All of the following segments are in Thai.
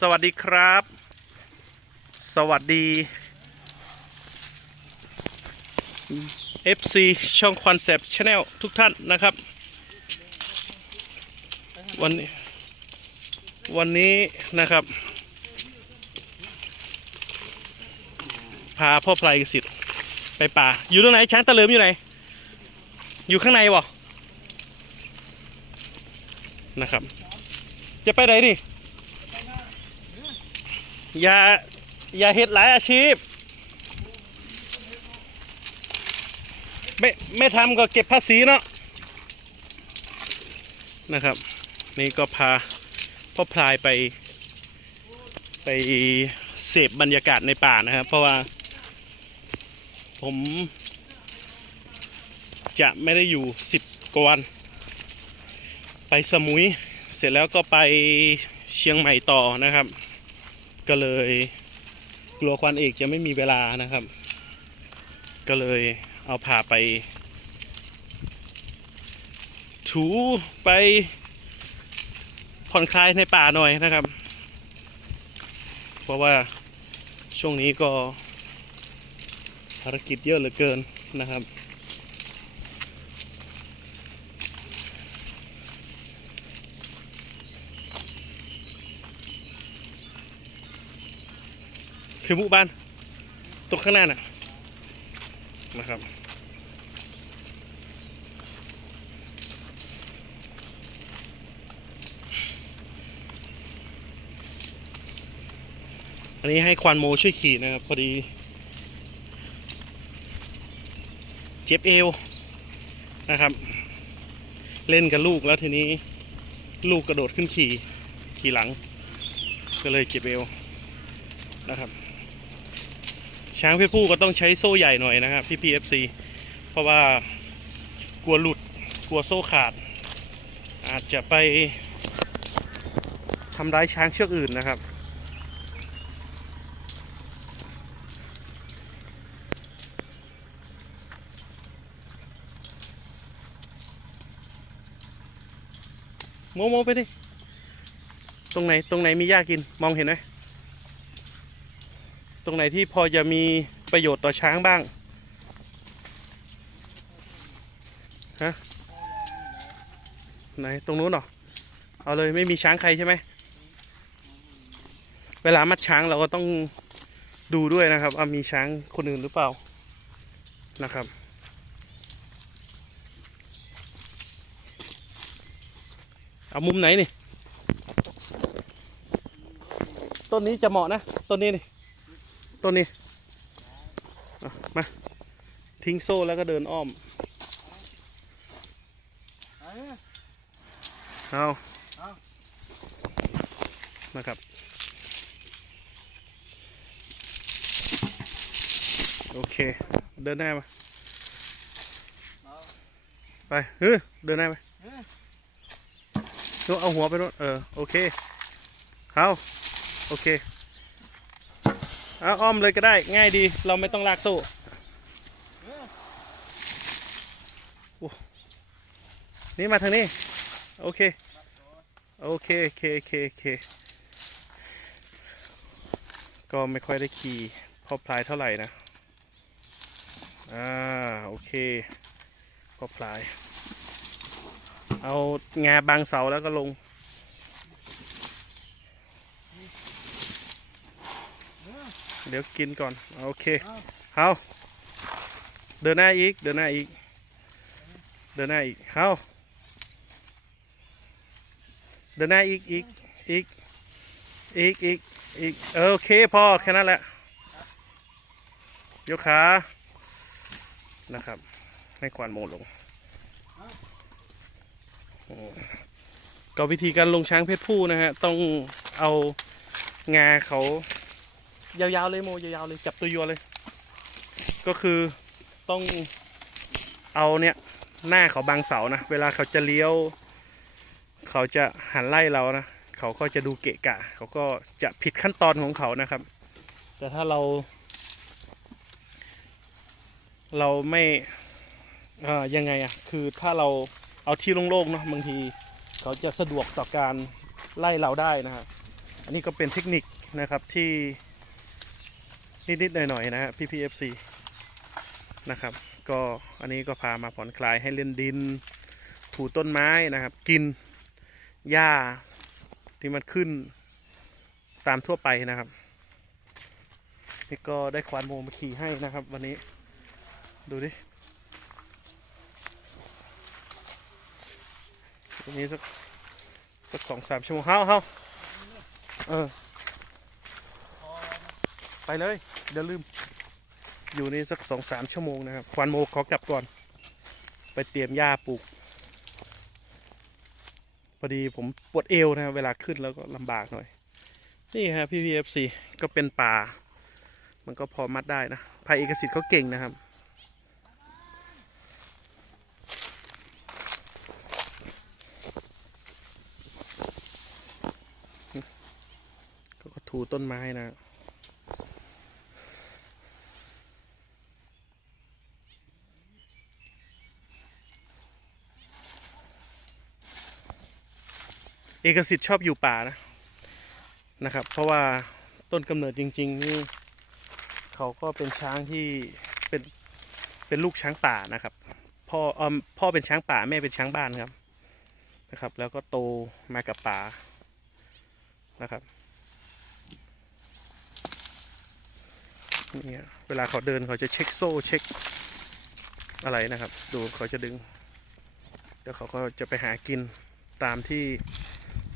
สวัสดีครับ สวัสดี FC ช่องคอนเซปชาแนลทุกท่านนะครับ วันนี้ วันนี้นะครับ พาพ่อไพรกสิทธิ์ไปป่า อยู่ตรงไหน ช้างตะเลิมอยู่ไหน อยู่ข้างในบ่นะครับ จะไปไหนดิ อย่าอย่าเฮ็ดหลายอาชีพ ไม่ไม่ทำก็เก็บภาษีเนาะนะครับ นี่ก็พาพ่อพลายไป ไปเสพบรรยากาศในป่านะครับ เพราะว่า ผมจะไม่ได้อยู่สิบกว่าวัน ไปสมุยเสร็จแล้วก็ไปเชียงใหม่ต่อนะครับ ก็เลยกลัวควันเอกจะไม่มีเวลานะครับ ก็เลยเอาพาไป ถูไปผ่อนคลายในป่าหน่อยนะครับ เพราะว่าช่วงนี้ก็ภารกิจเยอะเหลือเกินนะครับ คือหมู่บ้านตรงข้างหน้าน่ะนะครับอันนี้ให้ควานโมช่วยขี่นะครับ พอดี เจ็บเอวนะครับ เล่นกับลูกแล้วทีนี้ ลูกกระโดดขึ้นขี่ ขี่หลัง ก็เลยเจ็บเอวนะครับ ช้างเพศผู้ก็ต้องใช้โซ่ใหญ่หน่อยนะครับพี่พีเอฟซีเพราะว่ากลัวหลุดกลัวโซ่ขาด อาจจะไปทำร้ายช้างเชือกอื่นนะครับโมโมไปดิ ตรงไหน ตรงไหนมีหญ้ากิน มองเห็นไหม ตรงไหนที่พอจะมีประโยชน์ต่อช้างบ้างฮะไหนตรงนู้นหรอเอาเลยไม่มีช้างใครใช่ไหมเวลามัดช้างเราก็ต้องดูด้วยนะครับว่ามีช้างคนอื่นหรือเปล่านะครับ เอามุมไหนนี่ต้นนี้จะเหมาะนะต้นนี้นี่ ต้นนี้มาทิ้งโซ่แล้วก็เดินอ้อม เอานะครับ โอเค เดินหน้ามา ไปเฮ้ยเดินหน้าไปนู้นเอาหัวไปโนู้นเออ โอเค เอาโอเค เอาอ้อมเลยก็ได้ง่ายดีเราไม่ต้องลากโซ่นี่มาทางนี้ โอเค โอเคโอเคโอเคโอเค ก็ไม่ค่อยได้ขี่พอพลายเท่าไหร่นะ อ่า โอเคพอพลาย เอางาบางเสาแล้วก็ลง เดี๋ยวกินก่อนโอเคเอาเดินหน้าอีกเดินหน้าอีก เดินหน้าอีกเอาเดินหน้าอีกอีกอีกอีกอีกอีกโอเคพอแค่นั้นแหละยกขานะครับ ให้ควานโมลงโอ้ก็วิธีการลงช้างเพศผู้นะฮะ ต้องเอางาเขา ยาวๆเลยโมยาวๆเลยจับตัวยัวเลย ก็คือต้องเอาเนี่ยหน้าเขาบังเสานะ เวลาเขาจะเลี้ยว เขาจะหันไล่เรานะเขาก็จะดูเกะกะ เขาก็จะผิดขั้นตอนของเขานะครับ แต่ถ้าเรา เราไม่อ่อยังไงอะคือถ้าเราเอาที่โล่งๆเนาะบางที เขาจะสะดวกต่อการไล่เราได้นะครับอันนี้ก็เป็นเทคนิคนะครับที่ นิดๆหน่อยๆนะฮะพี่พีเอฟซีนะครับ ก็อันนี้ก็พามาผ่อนคลายให้เล่นดิน ถูต้นไม้นะครับ กินหญ้าที่มันขึ้นตามทั่วไปนะครับ นี่ก็ได้ควานโมมาขี่ให้นะครับ วันนี้ดูดิวันนี้สักสักสองสามชั่วโมงเฮ้าเฮ้าเออ ไปเลยเดี๋ยวลืม อยู่นี่สักสองสามชั่วโมงนะครับควานโมขอกลับก่อน ไปเตรียมหญ้าปลูกพอดีผมปวดเอวนะครับเวลาขึ้นแล้วก็ลำบากหน่อย นี่ฮะพี่พีเอฟซีก็เป็นป่า มันก็พอมัดได้นะภายเอกสิทธิ์เขาเก่งนะครับ ก็ถูต้นไม้นะ เอกสิทธิ์ชอบอยู่ป่านะนะครับ เพราะว่าต้นกำเนิดจริง ๆ นี่เขาก็เป็นช้างที่เป็นเป็นลูกช้างป่านะครับพ่ออมพ่อเป็นช้างป่าแม่เป็นช้างบ้านครับนะครับ แล้วก็โตมากับป่านะครับเนี่ยเวลาเขาเดินเขาจะเช็คโซ่เช็คอะไรนะครับ ดูเขาจะดึง เดี๋ยวเขาก็จะไปหากินตามที่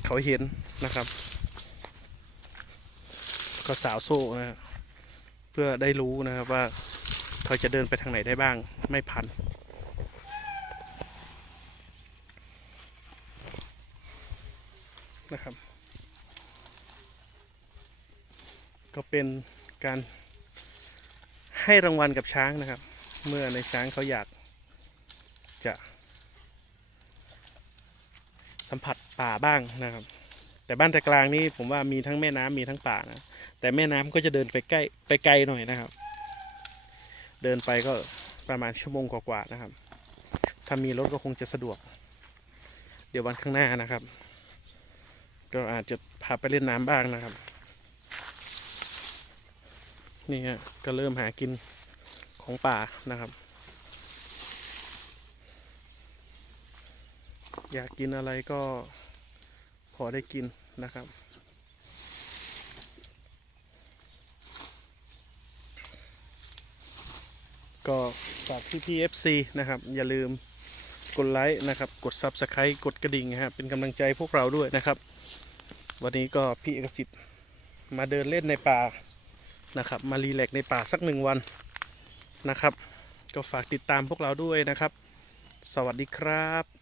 เขาเห็นนะครับ ก็สาวโซ่นะฮะเพื่อได้รู้นะครับว่าเขาจะเดินไปทางไหนได้บ้างไม่พันนะครับ ก็เป็นการให้รางวัลกับช้างนะครับ เมื่อในช้างเขาอยากจะสัมผัส ป่าบ้างนะครับ แต่บ้านแต่กลางนี่ผมว่ามีทั้งแม่น้ำมีทั้งป่านะแต่แม่น้ำก็จะเดินไปใกล้ไปไกลหน่อยนะครับ เดินไปก็ประมาณชั่วโมงกว่าๆนะครับ ถ้ามีรถก็คงจะสะดวก เดี๋ยววันข้างหน้านะครับ ก็อาจจะพาไปเล่นน้ำบ้างนะครับ นี่ฮะก็เริ่มหากินของป่านะครับอยากกินอะไรก็ พอได้กินนะครับก็ฝากพี่พีเอฟซีนะครับ อย่าลืมกดไลค์นะครับ กด Subscribe กดกระดิ่งนะฮะเป็นกำลังใจพวกเราด้วยนะครับ วันนี้ก็พี่เอกสิทธิ์มาเดินเล่นในป่านะครับ มารีแลกซ์ในป่าสักหนึ่งวันนะครับ ก็ฝากติดตามพวกเราด้วยนะครับ สวัสดีครับ